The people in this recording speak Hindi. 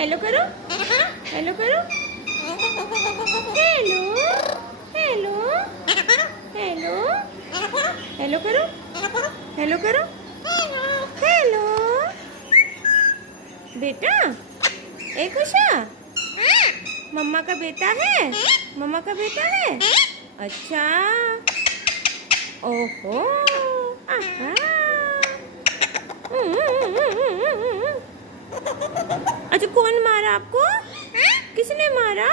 हेलो करो, हेलो करो, हेलो हेलो हेलो हेलो करो, हेलो करो, हेलो बेटा। एक उषा मम्मा का बेटा है, मम्मा का बेटा है। अच्छा, ओहो, आहा। अच्छा, कौन मारा आपको? किसने मारा?